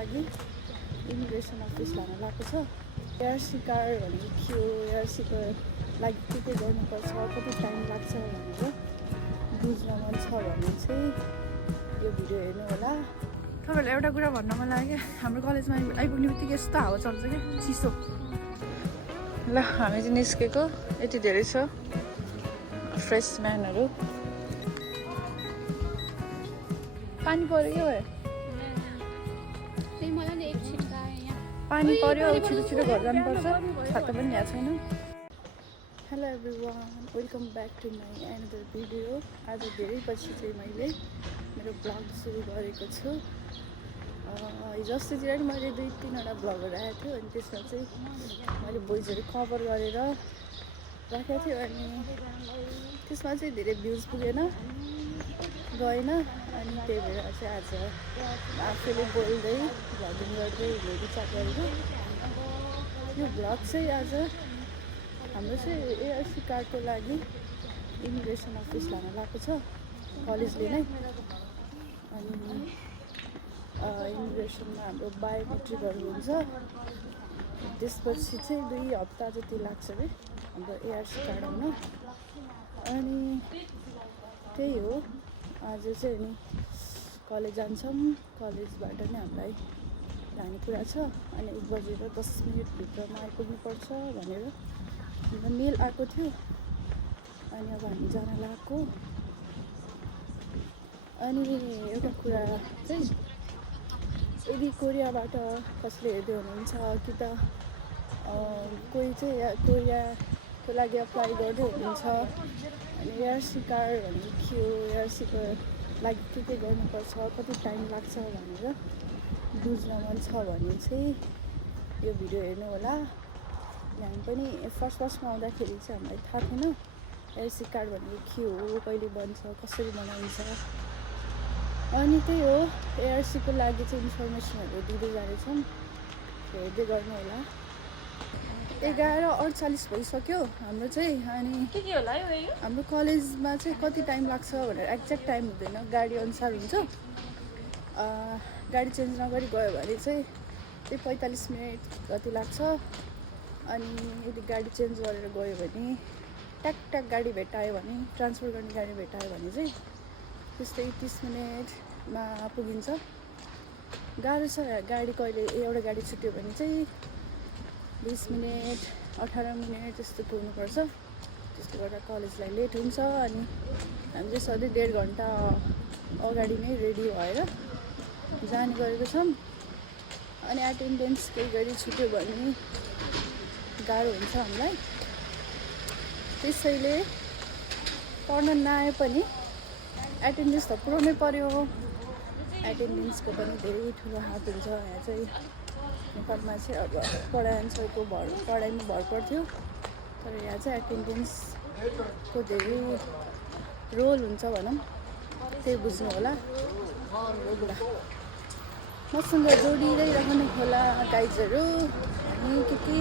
लागि immigration office लान लगाएको छ। एआरसी कार्ड भनेको के हो, एआरसीको लागि के गर्नुपर्छ, कति टाइम लाग्छ भनेर बुझ्न मन छ भने चाहिँ यो भिडियो हेर्नु होला। तपाईँहरूलाई एउटा कुरा भन्न मन लाग्यो, हाम्रो कलेजमा आइपुग्ने बित्तिकै यस्तो हावा चल्छ क्या, चिसो। ल हामी चाहिँ निस्केको, यति धेरै छ फ्रेसम्यानहरू। पानी पऱ्यो क्या भयो, पानी पऱ्यो, छिटो छिटो घर जानुपर्छ, छाता पनि यहाँ छैन। Hello everyone, welcome back to my another video. आज धेरै पछि चाहिँ मैले मेरो ब्लग सुरु गरेको छु। हिजो अस्तितिर नि मैले 2-3वटा ब्लगहरू आएको थियो, अनि त्यसमा चाहिँ मैले भोइसहरू कभर गरेर राखेको थियो, अनि त्यसमा चाहिँ धेरै भ्युज पुगेन, गएन। अनि त्यही भएर चाहिँ आज आफूले बोल्दै भ्लगिङ गर्दै रिचार्ज गरेको। यो भ्लग चाहिँ आज हाम्रो चाहिँ एआरसी कार्डको लागि इमिग्रेसन अफिस लान लगाएको छ कलेजले नै। अनि इमिग्रेसनमा हाम्रो बायोमेट्रिकहरू हुन्छ, त्यसपछि चाहिँ 2 हप्ता जति लाग्छ अरे हाम्रो एआरसी कार्ड हुन। अनि त्यही हो, आज चाहिँ नि कलेज जान्छौँ, कलेजबाट नै हामीलाई जाने कुरा छ। अनि 1 बजेर 10 मिनटभित्रमा आइपुग्नुपर्छ भनेर मेल आएको थियो। अनि अब हामी जान लागेको। अनि एउटा कुरा चाहिँ, यदि कोरियाबाट कसले हेर्दै हुनुहुन्छ कि त कोही चाहिँ कोरियाको लागि अप्लाई गर्दै हुनुहुन्छ, अनि एआरसी कार्ड भनेको के हो, एआरसीको लागि के गर्नुपर्छ, कति टाइम लाग्छ भनेर बुझ्न मन छ भने चाहिँ यो भिडियो हेर्नु होला। हामी पनि फर्स्टमा आउँदाखेरि चाहिँ हामीलाई थाहा थिएन एआरसी कार्ड भनेको के हो, कहिले बन्छ, कसरी बनाइन्छ। अनि त्यही हो, एआरसीको लागि चाहिँ इन्फर्मेसनहरू दिँदै जानेछौँ, हेर्दै गर्नु होला। 11:48 भइसक्यो हाम्रो चाहिँ। अनि के होला है हाम्रो कलेजमा चाहिँ कति टाइम लाग्छ भनेर एक्ज्याक्ट टाइम हुँदैन, गाडी अनुसार हुन्छ। गाडी चेन्ज नगरी गयो भने चाहिँ त्यही 45 मिनट जति लाग्छ। अनि यदि गाडी चेन्ज गरेर गयो भने ट्याक गाडी भेटायो भने, ट्रान्सफर गर्ने गाडी भेटायो भने चाहिँ त्यस्तै 30 मिनटमा पुगिन्छ। गाह्रो छ गाडी, कहिले एउटा गाडी छुट्यो भने चाहिँ 20 मिनट 18 मिनट त्यस्तो पुग्नुपर्छ। त्यसले गर्दा कलेजलाई लेट हुन्छ। अनि हामी चाहिँ सधैँ 1.5 घन्टा अगाडि नै रेडी भएर जाने गरेको छौँ। अनि एटेन्डेन्स केही गरी छुट्यो भने गाह्रो हुन्छ हामीलाई, त्यसैले पढ्न नआए पनि एटेन्डेन्स त पुऱ्याउनै पर्यो। एटेन्डेन्सको पनि धेरै ठुलो हात हुन्छ। यहाँ चाहिँ नेपालमा चाहिँ अब पढाइअनुसारको पढाइमा भर पर्थ्यो, तर यहाँ चाहिँ एटेन्डेन्सको धेरै रोल हुन्छ भनौँ, त्यही बुझ्नु होला। मसँग जोडिँदै रहनु होला गाइजहरू, अनि के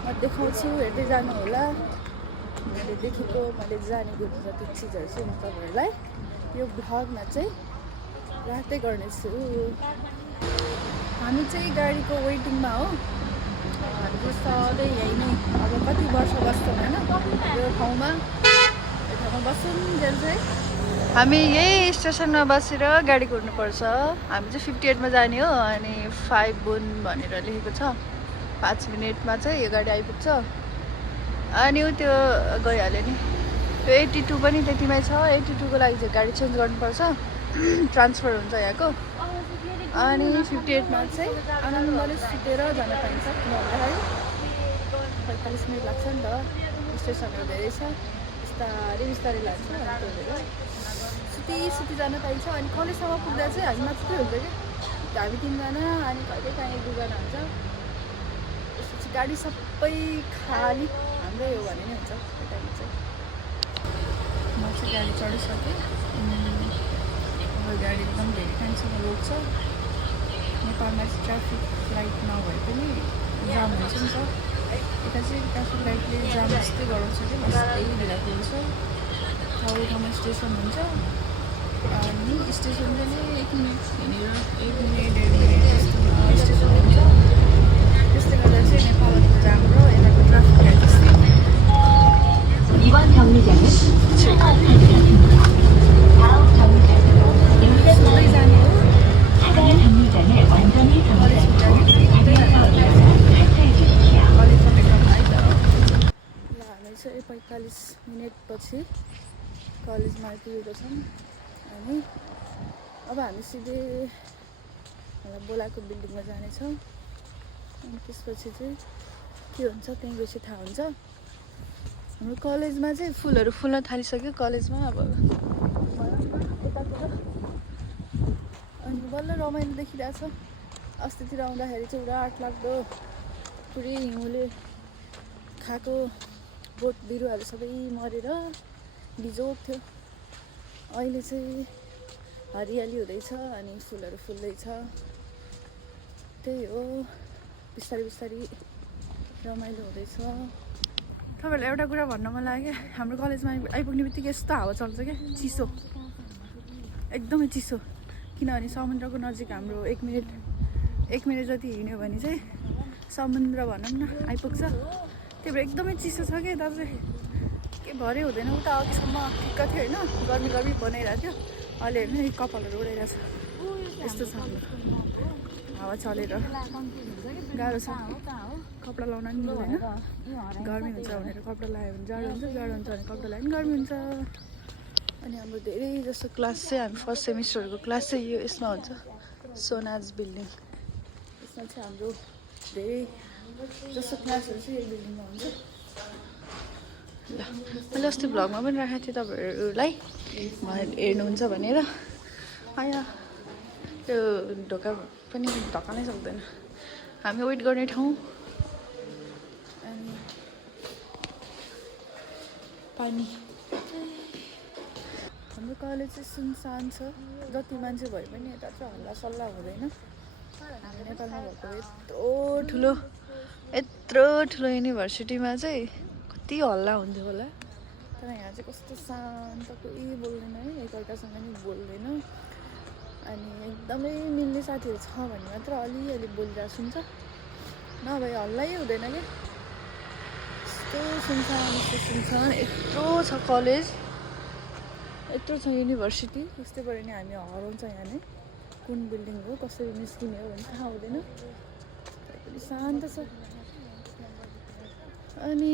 म देखाउँछु, हेर्दै जानु होला। मैले देखेको, मैले जानेको जति चिजहरू चाहिँ म तपाईँहरूलाई यो भ्लगमा चाहिँ राख्दै गर्नेछु। हामी चाहिँ गाडीको वेटिङमा हो। हामी चाहिँ सधैँ यहीँ नै अब कति वर्ष बस्छौँ होइन यो ठाउँमा बस्छौँ चाहिँ। हामी यही स्टेसनमा बसेर गाडी कुर्नुपर्छ। हामी चाहिँ 58मा जाने हो। अनि 5 बुन भनेर लेखेको छ, 5 मिनटमा चाहिँ यो गाडी आइपुग्छ। अनि त्यो गइहाल्यो नि। त्यो 82 पनि त्यतिमै छ। 82को लागि चाहिँ गाडी चेन्ज गर्नुपर्छ, ट्रान्सफर हुन्छ यहाँको। अनि 58मा चाहिँ आनन्दले सुतेर जान पाइन्छ, किन भन्दाखेरि 45 मिनट लाग्छ नि त, स्टेसनहरू धेरै छ, बिस्तारै लाग्छ। अनि त्यही भएर सुती जान पाइन्छ। अनि कलेजसम्म पुग्दा चाहिँ हामी मात्रै हुन्छ क्या, हामी 3 जना, अनि कहिले काहीँ 1-2 जना हुन्छ। त्यसपछि गाडी सबै खाली हाम्रै हो भने नै हुन्छ त्यो टाइममा चाहिँ। म चाहिँ गाडी चढिसकेँ। गाडी एकदम धेरै टाइमसम्म रोक्छ। नेपालमा चाहिँ ट्राफिक लाइट नभए पनि जाम हुन्छ नि त, यता चाहिँ ट्राफिक लाइटले जाम जस्तै गराउँछ कि, त्यही ढिला पुग्छ। ठाउँमा स्टेसन हुन्छ, अनि स्टेसन चाहिँ 1 मिनट हिँडेर 1 मिनट 1.5 मिनट जस्तोमा स्टेसन हुन्छ। त्यसले गर्दा चाहिँ नेपालको राम्रो यताको ट्राफिकहरू त्यस्तै 이번 정류장은 서산역입니다. 다음 정류장은 सुत्दै जाने हो। 차가 정류장을 완전히 정차하고 자리에서 일어나 탈퇴해 주십시오. कलेजमा भेटौँ है त। ल हामी चाहिँ 45 मिनटपछि कलेजमा आइपुगेको छौँ। अनि अब हामी सिधै मलाई बोलाएको बिल्डिङमा जानेछौँ। अनि त्यसपछि चाहिँ के हुन्छ त्यहीँ गएपछि थाहा हुन्छ। हाम्रो कलेजमा चाहिँ फुलहरू फुल्न थालिसक्यो कलेजमा अब यतातिर। अनि बल्ल रमाइलो देखिरहेछ। अस्तितिर आउँदाखेरि चाहिँ पुरा आँटलाग्दो पुरै हिउँले खाएको बोट बिरुवाहरू सबै मरेर बिजोग थियो। अहिले चाहिँ हरियाली हुँदैछ अनि फुलहरू फुल्दैछ। त्यही हो, बिस्तारै बिस्तारै रमाइलो हुँदैछ। तपाईँहरूलाई एउटा कुरा भन्न मन लाग्यो, हाम्रो कलेजमा आइपुग्ने बित्तिकै यस्तो हावा चल्छ क्या, चिसो, एकदमै चिसो। किनभने समुद्रको नजिक हाम्रो 1 मिनट जति हिँड्यो भने चाहिँ समुद्र भनौँ न आइपुग्छ। त्यही भएर एकदमै चिसो छ क्या। दाजु के भरे हुँदैन। उता अघिसम्म ठिक्क थियो होइन, गर्मी गर्मी बनाइरहेको थियो। अहिले हेर्नु नि कपालहरू उडाइरहेछ। यस्तो छ हाम्रो हावा चलेर गाह्रो छ। कपडा लाउन पनि मिल्दैन, गर्मी हुन्छ भनेर कपडा लगायो भने जाडो हुन्छ, जाडो हुन्छ भने कपडा लगायो भने गर्मी हुन्छ। अनि हाम्रो धेरै जस्तो क्लास चाहिँ हामी फर्स्ट सेमिस्टरको क्लास चाहिँ यसमा हुन्छ, सोनाज बिल्डिङ। यसमा चाहिँ हाम्रो धेरै जस्तो क्लासहरू चाहिँ यही बिल्डिङमा हुन्छ। ल मैले अस्ति भ्लगमा पनि राखेको थिएँ तपाईँहरूलाई हेर्नुहुन्छ भनेर। आया त्यो ढोका पनि ढकानै सक्दैन। हामी वेट गर्ने ठाउँ अनि पानी। हाम्रो कलेज चाहिँ सुनसान छ। जति मान्छे भए पनि यता चाहिँ हल्ला सल्लाह हुँदैन। हामी नेपालमा भएको यत्रो ठुलो युनिभर्सिटीमा चाहिँ कति हल्ला हुन्थ्यो होला। तर यहाँ चाहिँ कस्तो शान्त, कोही बोल्दैन है, एकअर्कासँग नि बोल्दैन। अनि एकदमै मिल्ने साथीहरू छ भने मात्र अलिअलि बोलिरहेको सुन्छ, नभए हल्लै हुँदैन क्या। यस्तो सुनसान यत्रो छ कलेज, यत्रो छ युनिभर्सिटी। त्यस्तै गरी नै हामी हराउँछ यहाँ नै, कुन बिल्डिङ हो कसरी निस्किने हो भने थाहा हुँदैन। पनि शान्त छ। अनि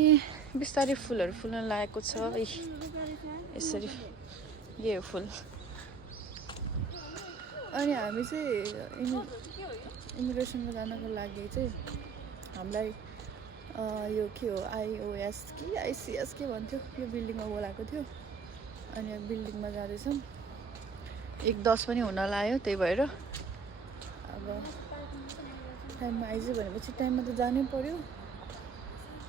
बिस्तारै फुलहरू फुल्न लागेको छ। यसरी यो हो फुल। अनि हामी चाहिँ इमिग्रेसनमा जानको लागि चाहिँ हामीलाई यो के हो आइओएस कि आइसिएस के भन्थ्यो, यो बिल्डिङमा बोलाएको थियो। अनि यो बिल्डिङमा जाँदैछौँ। 1:10 पनि हुन लाग्यो। त्यही भएर अब टाइममा आइज भनेपछि टाइममा त जानै पर्यो।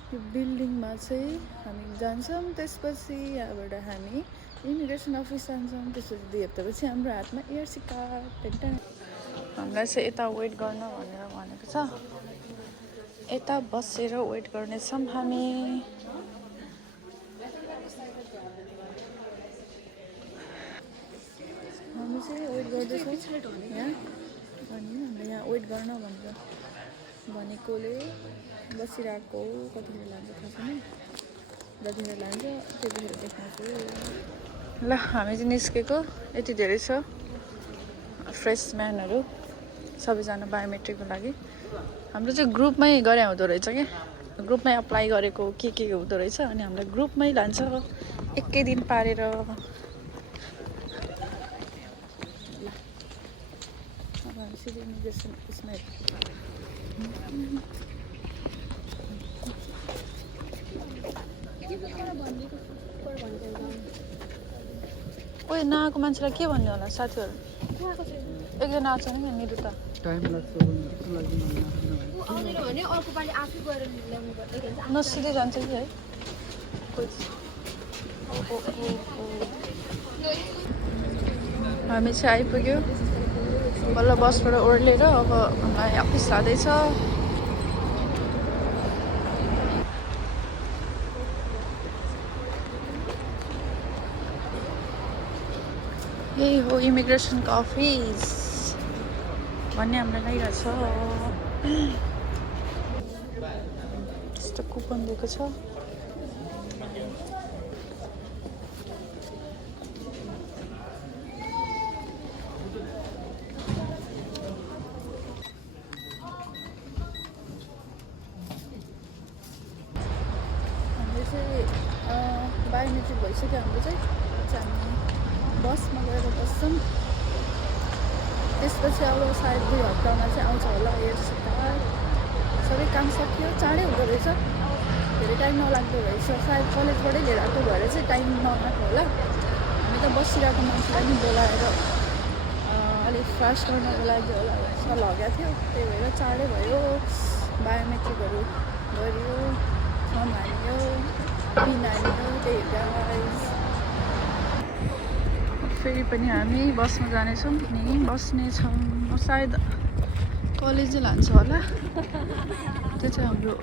यो बिल्डिङमा चाहिँ हामी जान्छौँ। त्यसपछि यहाँबाट हामी इमिग्रेसन अफिस जान्छौँ। त्यसपछि 2 हप्तापछि हाम्रो हातमा एआरसी कार्ड। हामीलाई चाहिँ यता वेट गर्न भनेर भनेको छ। यता बसेर वेट गर्नेछौँ हामी। हामी चाहिँ वेट गर्दैछौँ यहाँ। अनि हामीले यहाँ वेट गर्न भनेर भनेकोले बसिरहेको। कतिखेर लान्छ थाहा छैन, जतिखेर लान्छ त्यतिखेर देखाउँछु। ल हामी चाहिँ निस्केको यति धेरै छ। फ्रेसम्यानहरू सबैजना बायोमेट्रिकको लागि। हाम्रो चाहिँ ग्रुपमै गरे हुँदो रहेछ क्या, ग्रुपमै अप्लाई गरेको के हुँदो रहेछ। अनि हामीलाई ग्रुपमै लान्छ एकै दिन पारेर। अब हामी सिधै इमिग्रेसन उसमा कोही नआएको मान्छेलाई के भन्ने होला साथीहरू? एकजना आएको छैन क्या निरु त। न सिधै जान्छ कि है। हामी चाहिँ आइपुग्यो बल्ल बसबाट ओर्लेर। अब हामीलाई अफिस जाँदैछ। यही हो इमिग्रेसनको अफिस भन्ने हामीलाई लागिरहेछ। त्यस्तो कुपन दिएको छ। हाम्रो चाहिँ बायोमेट्रिक भइसक्यो। हाम्रो चाहिँ हामी बसमा गएर बस्छौँ। त्यसपछि अब सायद 2 हप्तामा चाहिँ आउँछ होला एयरसी कार्ड। सबै काम सकियो। चाँडै हुँदो रहेछ, धेरै टाइम नलाग्दो रहेछ। सायद कलेजबाटै लिएर आएको भएर चाहिँ टाइम नलाग्यो होला। हामी त बसिरहेको मान्छेलाई नि बोलाएर अलिक फास्ट गर्नको लागि होला जस्तो लगेको थियो। त्यही भएर चाँडै भयो। बायोमेट्रिकहरू गरियो, फर्म हाल्यो, पिन हाल्यो। त्यही गाइस फेरि पनि हामी बसमा जानेछौँ नि बस्नेछौँ। सायद कलेजै लान्छ होला। त्यो चाहिँ हाम्रो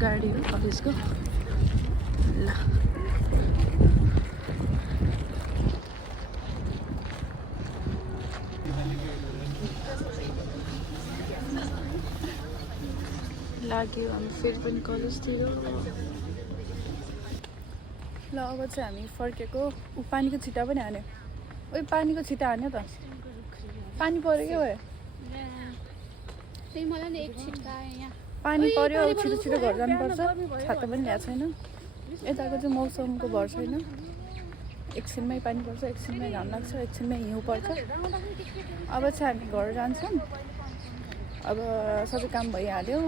गाडी हो कलेजको। ल लाग्यो हामी फेरि पनि कलेजतिर। ल अब चाहिँ हामी फर्केको। पानीको छिटा पनि हान्यो। ओइ पानीको छिटा हान्यो त। पानी पऱ्यो क्या भयो। पानी पऱ्यो। छिटो छिटो घर जानुपर्छ। छाता पनि ल्याएको छैन। यताको चाहिँ मौसमको भर छैन। एकछिनमै पानी पर्छ, एकछिनमै घाम लाग्छ, एकछिनमै हिउँ पर्छ। अब चाहिँ हामी घर जान्छौँ। अब सबै काम भइहाल्यो।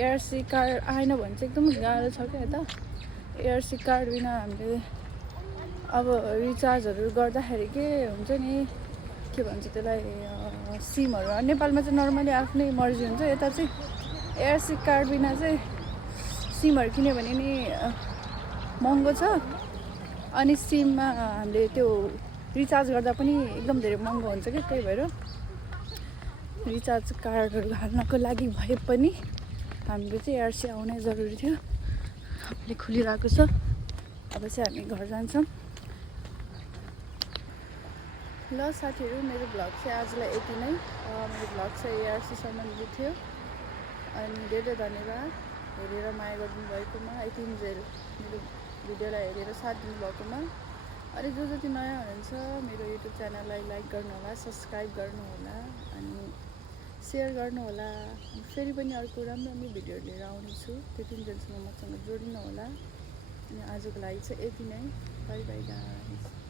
एयरसी कार्ड आएन भने चाहिँ एकदम गाह्रो छ क्या यता। एयरसी कार्ड बिना हामीले अब रिचार्जहरू गर्दाखेरि के हुन्छ नि, के भन्छ त्यसलाई, सिमहरू नेपालमा चाहिँ नर्मली आफ्नै मर्जी हुन्छ। यता चाहिँ एयरसी कार्ड बिना चाहिँ सिमहरू किन्यो भने नि महँगो छ। अनि सिममा हामीले त्यो रिचार्ज गर्दा पनि एकदम धेरै महँगो हुन्छ कि। त्यही भएर रिचार्ज कार्डहरू हाल्नको लागि भए पनि हामीले चाहिँ एयरसी आउनै जरुरी थियो। हामीले खुलिरहेको छ। अब चाहिँ हामी घर जान्छौँ। ल साथीहरू, मेरो भ्लग चाहिँ आजलाई यति नै। मेरो भ्लग चाहिँ एयरसी सम्बन्धित थियो। अनि धेरै धन्यवाद हेरेर माया गरिदिनु भएकोमा, यतिन्जेल मेरो भिडियोलाई हेरेर साथ दिनुभएकोमा। अनि जो जति नयाँ हुनुहुन्छ मेरो युट्युब च्यानललाई लाइक गर्नुहोला, सब्सक्राइब गर्नुहोला, अनि सेयर गर्नुहोला। फेरि पनि अर्को राम्रो राम्रो भिडियोहरू लिएर आउनेछु। त्यतिन्जेलसम्म मसँग जोडिनु होला। अनि आजको लागि चाहिँ यति नै। By by guys.